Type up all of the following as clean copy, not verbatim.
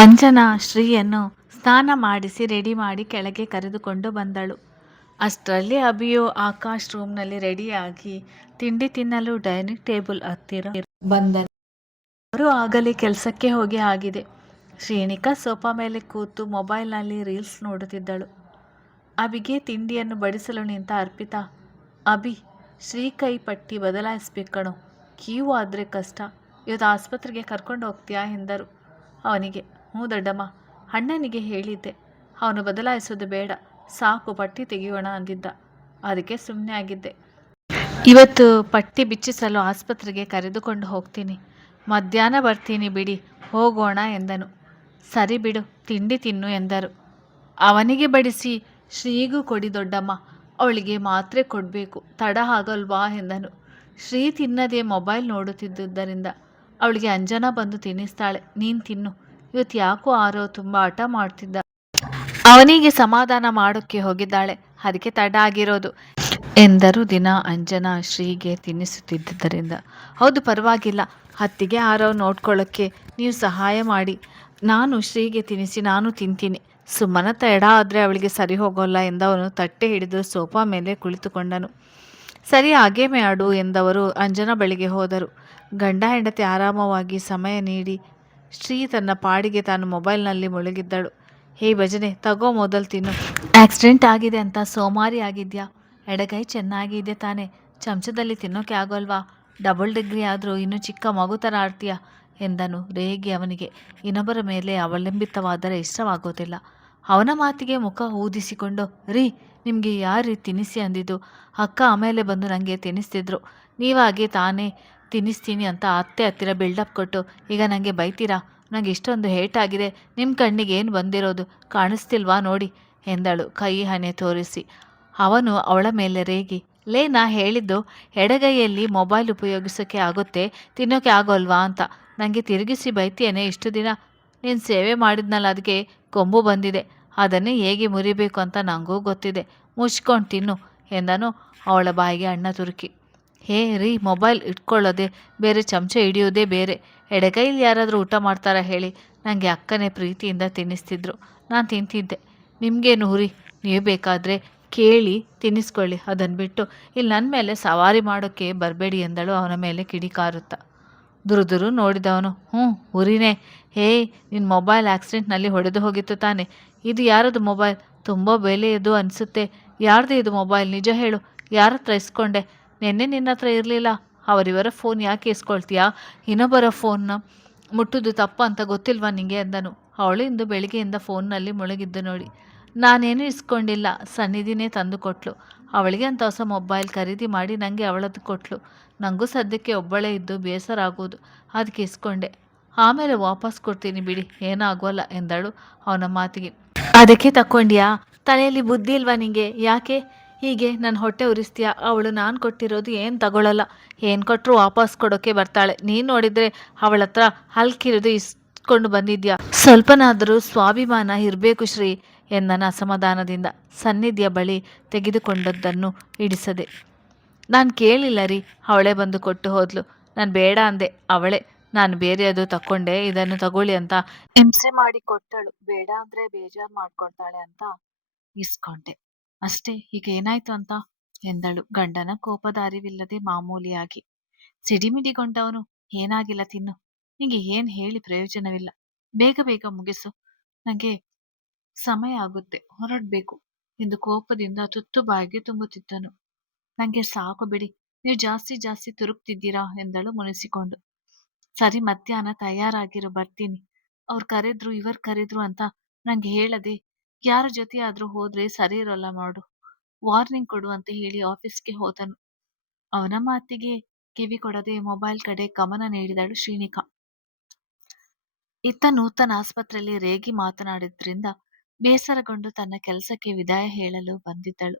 ಅಂಜನಾ ಶ್ರೀಯನ್ನು ಸ್ನಾನ ಮಾಡಿಸಿ ರೆಡಿ ಮಾಡಿ ಕೆಳಗೆ ಕರೆದುಕೊಂಡು ಬಂದಳು. ಅಷ್ಟರಲ್ಲಿ ಅಭಿಯು ಆಕಾಶ್ ರೂಮ್ನಲ್ಲಿ ರೆಡಿಯಾಗಿ ತಿಂಡಿ ತಿನ್ನಲು ಡೈನಿಂಗ್ ಟೇಬಲ್ ಹತ್ತಿರ ಬಂದನು. ಅವರು ಆಗಲೇ ಕೆಲಸಕ್ಕೆ ಹೋಗಿ ಆಗಿದೆ. ಶ್ರೀನಿಕಾ ಸೋಫಾ ಮೇಲೆ ಕೂತು ಮೊಬೈಲ್ನಲ್ಲಿ ರೀಲ್ಸ್ ನೋಡುತ್ತಿದ್ದಳು. ಅಭಿಗೆ ತಿಂಡಿಯನ್ನು ಬಡಿಸಲು ನಿಂತ ಅರ್ಪಿತಾ, ಅಭಿ, ಶ್ರೀ ಕೈ ಪಟ್ಟಿ ಬದಲಾಯಿಸ್ಬೇಕಣೋ, ಕ್ಯೂ ಆದರೆ ಕಷ್ಟ, ಇವತ್ತು ಆಸ್ಪತ್ರೆಗೆ ಕರ್ಕೊಂಡು ಹೋಗ್ತೀಯಾ ಎಂದರು. ಅವನಿಗೆ, ಹ್ಞೂ ದೊಡ್ಡಮ್ಮ, ಅಣ್ಣನಿಗೆ ಹೇಳಿದ್ದೆ, ಅವನು ಬದಲಾಯಿಸೋದು ಬೇಡ, ಸಾಕು ಪಟ್ಟಿ ತೆಗೆಯೋಣ ಅಂದಿದ್ದ, ಅದಕ್ಕೆ ಸುಮ್ಮನೆ ಆಗಿದ್ದೆ. ಇವತ್ತು ಪಟ್ಟಿ ಬಿಚ್ಚಿಸಲು ಆಸ್ಪತ್ರೆಗೆ ಕರೆದುಕೊಂಡು ಹೋಗ್ತೀನಿ, ಮಧ್ಯಾಹ್ನ ಬರ್ತೀನಿ ಬಿಡಿ, ಹೋಗೋಣ ಎಂದನು. ಸರಿ ಬಿಡು, ತಿಂಡಿ ತಿನ್ನು ಎಂದರು. ಅವನಿಗೆ ಬಡಿಸಿ ಶ್ರೀಗೂ ಕೊಡಿ ದೊಡ್ಡಮ್ಮ, ಅವಳಿಗೆ ಮಾತ್ರೆ ಕೊಡಬೇಕು, ತಡ ಆಗಲ್ವಾ ಎಂದನು. ಶ್ರೀ ತಿನ್ನದೆ ಮೊಬೈಲ್ ನೋಡುತ್ತಿದ್ದುದರಿಂದ ಅವಳಿಗೆ ಅಂಜನಾ ಬಂದು ತಿನ್ನಿಸ್ತಾಳೆ, ನೀನು ತಿನ್ನು, ಇವತ್ತು ಯಾಕೋ ಆರೋ ತುಂಬ ಹಠ ಮಾಡ್ತಿದ್ದ, ಅವನಿಗೆ ಸಮಾಧಾನ ಮಾಡೋಕ್ಕೆ ಹೋಗಿದ್ದಾಳೆ, ಅದಕ್ಕೆ ತಡ ಆಗಿರೋದು ಎಂದರು. ದಿನ ಅಂಜನಾ ಶ್ರೀಗೆ ತಿನ್ನಿಸುತ್ತಿದ್ದರಿಂದ, ಹೌದು ಪರವಾಗಿಲ್ಲ, ಅತ್ತಿಗೆ ಆರೋ ನೋಡ್ಕೊಳ್ಳೋಕ್ಕೆ ನೀವು ಸಹಾಯ ಮಾಡಿ, ನಾನು ಶ್ರೀಗೆ ತಿನ್ನಿಸಿ ನಾನು ತಿಂತೀನಿ, ಸುಮ್ಮನೆ ತಡ ಆದರೆ ಅವಳಿಗೆ ಸರಿ ಹೋಗೋಲ್ಲ ಎಂದವನು ತಟ್ಟೆ ಹಿಡಿದು ಸೋಫಾ ಮೇಲೆ ಕುಳಿತುಕೊಂಡನು. ಸರಿ ಹಾಗೇ ಮಾಡು ಎಂದವರು ಅಂಜನಾ ಬಳಿಗೆ ಹೋದರು. ಗಂಡ ಹೆಂಡತಿ ಆರಾಮವಾಗಿ ಸಮಯ ನೀಡಿ ಶ್ರೀ ತನ್ನ ಪಾಡಿಗೆ ತಾನು ಮೊಬೈಲ್ನಲ್ಲಿ ಮುಳುಗಿದ್ದಳು. ಹೇ ಭಜನೆ, ತಗೋ ಮೊದಲು ತಿನ್ನು, ಆಕ್ಸಿಡೆಂಟ್ ಆಗಿದೆ ಅಂತ ಸೋಮಾರಿ ಆಗಿದ್ಯಾ, ಎಡಗೈ ಚೆನ್ನಾಗಿದೆ ತಾನೆ, ಚಮಚದಲ್ಲಿ ತಿನ್ನೋಕೆ ಆಗೋಲ್ವಾ, ಡಬಲ್ ಡಿಗ್ರಿ ಆದರೂ ಇನ್ನೂ ಚಿಕ್ಕ ಮಗು ಥರ ಆಡ್ತೀಯ ಎಂದನು ರೇಗಿ. ಅವನಿಗೆ ಇನ್ನೊಬ್ಬರ ಮೇಲೆ ಅವಲಂಬಿತವಾದರೆ ಇಷ್ಟವಾಗೋದಿಲ್ಲ. ಅವನ ಮಾತಿಗೆ ಮುಖ ಊದಿಸಿಕೊಂಡು, ರೀ, ನಿಮಗೆ ಯಾರು ತಿನ್ನಿಸಿ ಅಂದಿದ್ದು, ಅಕ್ಕ ಆಮೇಲೆ ಬಂದು ನನಗೆ ತಿನ್ನಿಸ್ತಿದ್ರು, ನೀವಾಗೆ ತಾನೇ ತಿನ್ನಿಸ್ತೀನಿ ಅಂತ ಅತ್ತೆ ಹತ್ತಿರ ಬಿಲ್ಡಪ್ ಕೊಟ್ಟು ಈಗ ನನಗೆ ಬೈತೀರಾ, ನನಗೆ ಇಷ್ಟೊಂದು ಹೇಟಾಗಿದೆ, ನಿಮ್ಮ ಕಣ್ಣಿಗೆ ಏನು ಬಂದಿರೋದು ಕಾಣಿಸ್ತಿಲ್ವಾ ನೋಡಿ ಎಂದಳು ಕೈ ಹಣೆ ತೋರಿಸಿ. ಅವನು ಅವಳ ಮೇಲೆ ರೇಗಿ, ಲೇ, ನಾ ಹೇಳಿದ್ದು ಎಡಗೈಯಲ್ಲಿ ಮೊಬೈಲ್ ಉಪಯೋಗಿಸೋಕ್ಕೆ ಆಗುತ್ತೆ, ತಿನ್ನೋಕೆ ಆಗೋಲ್ವಾ ಅಂತ, ನನಗೆ ತಿರುಗಿಸಿ ಬೈತೀಯೇನೆ ಇಷ್ಟು ದಿನ, ನೀನು ಸೇವೆ ಮಾಡಿದ್ನಲ್ಲ ಅದಕ್ಕೆ ಕೊಂಬು ಬಂದಿದೆ, ಅದನ್ನೇ ಹೇಗೆ ಮುರಿಬೇಕು ಅಂತ ನನಗೂ ಗೊತ್ತಿದೆ, ಮುಚ್ಕೊಂಡು ತಿನ್ನು ಎಂದನು ಅವಳ ಬಾಯಿಗೆ ಅಣ್ಣ ತುರುಕಿ. ಹೇ ರೀ, ಮೊಬೈಲ್ ಇಟ್ಕೊಳ್ಳೋದೆ ಬೇರೆ, ಚಮಚ ಹಿಡಿಯೋದೇ ಬೇರೆ, ಎಡಗೈಲಿ ಯಾರಾದರೂ ಊಟ ಮಾಡ್ತಾರಾ ಹೇಳಿ, ನನಗೆ ಅಕ್ಕನೇ ಪ್ರೀತಿಯಿಂದ ತಿನ್ನಿಸ್ತಿದ್ರು, ನಾನು ತಿಂತಿದ್ದೆ, ನಿಮಗೇನು ಹುರಿ, ನೀವು ಬೇಕಾದರೆ ಕೇಳಿ ತಿನ್ನಿಸ್ಕೊಳ್ಳಿ, ಅದನ್ನು ಬಿಟ್ಟು ಇಲ್ಲಿ ನನ್ನ ಮೇಲೆ ಸವಾರಿ ಮಾಡೋಕ್ಕೆ ಬರಬೇಡಿ ಎಂದಳು ಅವನ ಮೇಲೆ ಕಿಡಿಕಾರುತ್ತಾ. ದುರುದುರು ನೋಡಿದವನು, ಉರಿನೇ, ಹೇ, ನಿನ್ನ ಮೊಬೈಲ್ ಆಕ್ಸಿಡೆಂಟ್ನಲ್ಲಿ ಹೊಡೆದು ಹೋಗಿತ್ತು ತಾನೆ, ಇದು ಯಾರದು ಮೊಬೈಲ್, ತುಂಬ ಬೆಲೆಯದು ಅನಿಸುತ್ತೆ, ಯಾರ್ದು ಇದು ಮೊಬೈಲ್, ನಿಜ ಹೇಳು, ಯಾರ ಹತ್ರ ಇಸ್ಕೊಂಡೆ, ನಿನ್ನೆ ನಿನ್ನ ಹತ್ರ ಇರಲಿಲ್ಲ, ಅವರಿವರ ಫೋನ್ ಯಾಕೆ ಇಸ್ಕೊಳ್ತೀಯಾ, ಇನ್ನೊಬ್ಬರ ಫೋನ್ನ ಮುಟ್ಟುದು ತಪ್ಪ ಅಂತ ಗೊತ್ತಿಲ್ವಾ ನಿಂಗೆ ಎಂದನು. ಅವಳು ಇಂದು ಬೆಳಿಗ್ಗೆಯಿಂದ ಫೋನ್ನಲ್ಲಿ ಮುಳುಗಿದ್ದು ನೋಡಿ, ನಾನೇನು ಇಸ್ಕೊಂಡಿಲ್ಲ, ಸನ್ನಿಧಿನೇ ತಂದು ಕೊಟ್ಲು, ಅವಳಿಗೆ ಅಂತ ಹೊಸ ಮೊಬೈಲ್ ಖರೀದಿ ಮಾಡಿ ನನಗೆ ಅವಳದ್ದು ಕೊಟ್ಲು, ನನಗೂ ಸದ್ಯಕ್ಕೆ ಒಬ್ಬಳೇ ಇದ್ದು ಬೇಸರ ಆಗೋದು, ಅದಕ್ಕೆ ಇಸ್ಕೊಂಡೆ, ಆಮೇಲೆ ವಾಪಸ್ ಕೊಡ್ತೀನಿ ಬಿಡಿ, ಏನಾಗೋಲ್ಲ ಎಂದಳು ಅವನ ಮಾತಿಗೆ. ಅದಕ್ಕೆ ತಕ್ಕೊಂಡ್ಯಾ, ತಲೆಯಲ್ಲಿ ಬುದ್ಧಿ ಇಲ್ವಾ ನಿಂಗೆ, ಯಾಕೆ ಹೀಗೆ ನನ್ನ ಹೊಟ್ಟೆ ಉರಿಸ್ತೀಯಾ, ಅವಳು ನಾನು ಕೊಟ್ಟಿರೋದು ಏನು ತಗೊಳ್ಳಲ್ಲ, ಏನು ಕೊಟ್ಟರು ವಾಪಸ್ ಕೊಡೋಕ್ಕೆ ಬರ್ತಾಳೆ, ನೀನು ನೋಡಿದರೆ ಅವಳ ಹತ್ರ ಹಲ್ಕಿರಿದು ಇಸ್ಕೊಂಡು ಬಂದಿದ್ಯಾ, ಸ್ವಲ್ಪನಾದರೂ ಸ್ವಾಭಿಮಾನ ಇರಬೇಕು ಶ್ರೀ ಎಂದನ ಅಸಮಾಧಾನದಿಂದ ಸನ್ನಿಧಿಯ ಬಳಿ ತೆಗೆದುಕೊಂಡದ್ದನ್ನು ಇಡಿಸದೆ. ನಾನು ಕೇಳಿಲ್ಲ ರೀ, ಅವಳೇ ಬಂದು ಕೊಟ್ಟು ಹೋದ್ಲು, ನಾನು ಬೇಡ ಅಂದೆ, ಅವಳೇ ನಾನು ಬೇರೆ ಅದು ತಕ್ಕೊಂಡೆ, ಇದನ್ನು ತಗೊಳ್ಳಿ ಅಂತ ಹಿಂಸೆ ಮಾಡಿ ಕೊಟ್ಟಳು, ಬೇಡ ಅಂದರೆ ಬೇಜಾರು ಮಾಡ್ಕೊಳ್ತಾಳೆ ಅಂತ ಇಸ್ಕೊಂಡೆ ಅಷ್ಟೇ, ಈಗ ಏನಾಯ್ತು ಅಂತ ಎಂದಳು ಗಂಡನ ಕೋಪದ ಅರಿವಿಲ್ಲದೆ ಮಾಮೂಲಿಯಾಗಿ. ಸಿಡಿಮಿಡಿಗೊಂಡವನು, ಏನಾಗಿಲ್ಲ ತಿನ್ನು, ನಿಂಗೆ ಏನು ಹೇಳಿ ಪ್ರಯೋಜನವಿಲ್ಲ, ಬೇಗ ಬೇಗ ಮುಗಿಸು, ನನಗೆ ಸಮಯ ಆಗುತ್ತೆ, ಹೊರಡಬೇಕು ಎಂದು ಕೋಪದಿಂದ ತುತ್ತು ಬಾಯಿಗೆ ತುಂಬುತ್ತಿದ್ದನು. ನನಗೆ ಸಾಕು ಬಿಡಿ, ನೀವು ಜಾಸ್ತಿ ಜಾಸ್ತಿ ತುರುಕ್ತಿದ್ದೀರಾ ಎಂದಳು ಮುನಿಸಿಕೊಂಡು. ಸರಿ, ಮಧ್ಯಾಹ್ನ ತಯಾರಾಗಿರು, ಬರ್ತೀನಿ, ಅವ್ರು ಕರೆದ್ರು ಇವರು ಕರೆದ್ರು ಅಂತ ನಂಗೆ ಹೇಳದೆ ಯಾರ ಜೊತೆ ಆದರೂ ಹೋದ್ರೆ ಸರಿ ಇರೋಲ್ಲ ಮಾಡು, ವಾರ್ನಿಂಗ್ ಕೊಡು ಅಂತ ಹೇಳಿ ಆಫೀಸ್ಗೆ ಹೋದನು. ಅವನ ಮಾತಿಗೆ ಕಿವಿ ಕೊಡದೆ ಮೊಬೈಲ್ ಕಡೆ ಗಮನ ನೀಡಿದಳು ಶ್ರೀನಿಕಾ. ಇತ್ತ ನೂತನ ಆಸ್ಪತ್ರೆಯಲ್ಲಿ ರೇಗಿ ಮಾತನಾಡಿದ್ರಿಂದ ಬೇಸರಗೊಂಡು ತನ್ನ ಕೆಲಸಕ್ಕೆ ವಿದಾಯ ಹೇಳಲು ಬಂದಿದ್ದಳು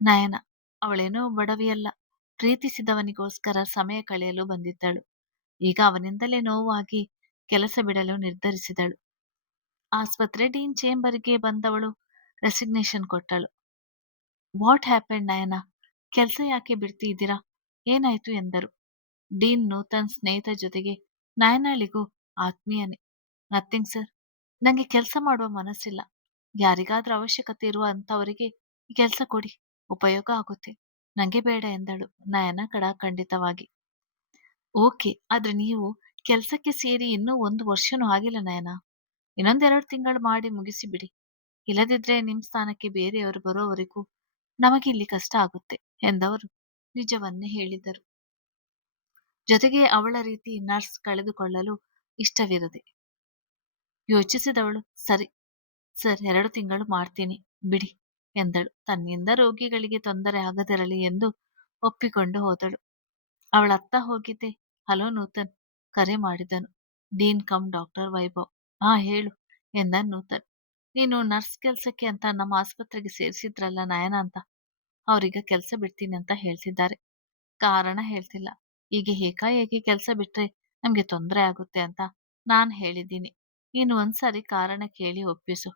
ನಯನ. ಅವಳೇನೋ ಬಡವಿಯಲ್ಲ, ಪ್ರೀತಿಸಿದವನಿಗೋಸ್ಕರ ಸಮಯ ಕಳೆಯಲು ಬಂದಿದ್ದಳು. ಈಗ ಅವನಿಂದಲೇ ನೋವಾಗಿ ಕೆಲಸ ಬಿಡಲು ನಿರ್ಧರಿಸಿದಳು. ಆಸ್ಪತ್ರೆ ಡೀನ್ ಚೇಂಬರ್ಗೆ ಬಂದವಳು ರೆಸಿಗ್ನೇಷನ್ ಕೊಟ್ಟಳು. ವಾಟ್ ಹ್ಯಾಪೆಂಡ್ ನಯನ, ಕೆಲಸ ಯಾಕೆ ಬಿಡ್ತಿದ್ದೀರಾ, ಏನಾಯ್ತು ಎಂದರು. ಡೀನ್ ನೂತನ್ ಸ್ನೇಹಿತ ಜೊತೆಗೆ ನಯನಳಿಗೂ ಆತ್ಮೀಯನೇ, ನಥಿಂಗ್ ಸರ್. ನಂಗೆ ಕೆಲಸ ಮಾಡುವ ಮನಸ್ಸಿಲ್ಲ. ಯಾರಿಗಾದ್ರೂ ಅವಶ್ಯಕತೆ ಇರುವ ಅಂಥವರಿಗೆ ಈ ಕೆಲಸ ಕೊಡಿ. ಉಪಯೋಗ ಆಗುತ್ತೆ. ನಂಗೆ ಬೇಡ ಎಂದಳು ನಯನ ಖಡಾಖಂಡಿತವಾಗಿ. ಓಕೆ. ಆದ್ರೆ ನೀವು ಕೆಲ್ಸಕ್ಕೆ ಸೇರಿ ಇನ್ನೂ 1 ವರ್ಷನೂ ಆಗಿಲ್ಲ ನಯನ. ಇನ್ನೊಂದೆರಡು ತಿಂಗಳು ಮಾಡಿ ಮುಗಿಸಿ ಬಿಡಿ. ಇಲ್ಲದಿದ್ರೆ ನಿಮ್ ಸ್ಥಾನಕ್ಕೆ ಬೇರೆಯವರು ಬರೋವರೆಗೂ ನಮಗೆ ಇಲ್ಲಿ ಕಷ್ಟ ಆಗುತ್ತೆ ಎಂದವರು ನಿಜವನ್ನೇ ಹೇಳಿದರು. ಜೊತೆಗೆ ಅವಳ ರೀತಿ ನರ್ಸ್ ಕಳೆದುಕೊಳ್ಳಲು ಇಷ್ಟವಿರದೆ ಯೋಚಿಸಿದವಳು, ಸರಿ ಸರ್, 2 ತಿಂಗಳು ಮಾಡ್ತೀನಿ ಬಿಡಿ ಎಂದಳು. ತನ್ನಿಂದ ರೋಗಿಗಳಿಗೆ ತೊಂದರೆ ಆಗದಿರಲಿ ಎಂದು ಒಪ್ಪಿಕೊಂಡು ಹೋದಳು. ಅವಳತ್ತ ಹೋಗಿದ್ದೆ. ಹಲೋ ನೂತನ್, ಕರೆ ಮಾಡಿದನು ಡೀನ್ ಕಮ್ ಡಾಕ್ಟರ್ ವೈಭವ್. ಹಾ ಹೇಳು ಎಂದ ನೂತನ್. ನೀನು ನರ್ಸ್ ಕೆಲ್ಸಕ್ಕೆ ಅಂತ ನಮ್ಮ ಆಸ್ಪತ್ರೆಗೆ ಸೇರಿಸಿದ್ರಲ್ಲ ನಯನ ಅಂತ, ಅವ್ರೀಗ ಕೆಲ್ಸ ಬಿಡ್ತೀನಿ ಅಂತ ಹೇಳ್ತಿದ್ದಾರೆ. ಕಾರಣ ಹೇಳ್ತಿಲ್ಲ. ಈಗ ಏಕಾಏಕಿ ಕೆಲ್ಸ ಬಿಟ್ರೆ ನಮ್ಗೆ ತೊಂದರೆ ಆಗುತ್ತೆ ಅಂತ ನಾನ್ ಹೇಳಿದ್ದೀನಿ. ನೀನು ಒಂದ್ಸರಿ ಕಾರಣ ಕೇಳಿ ಒಪ್ಪಿಸು.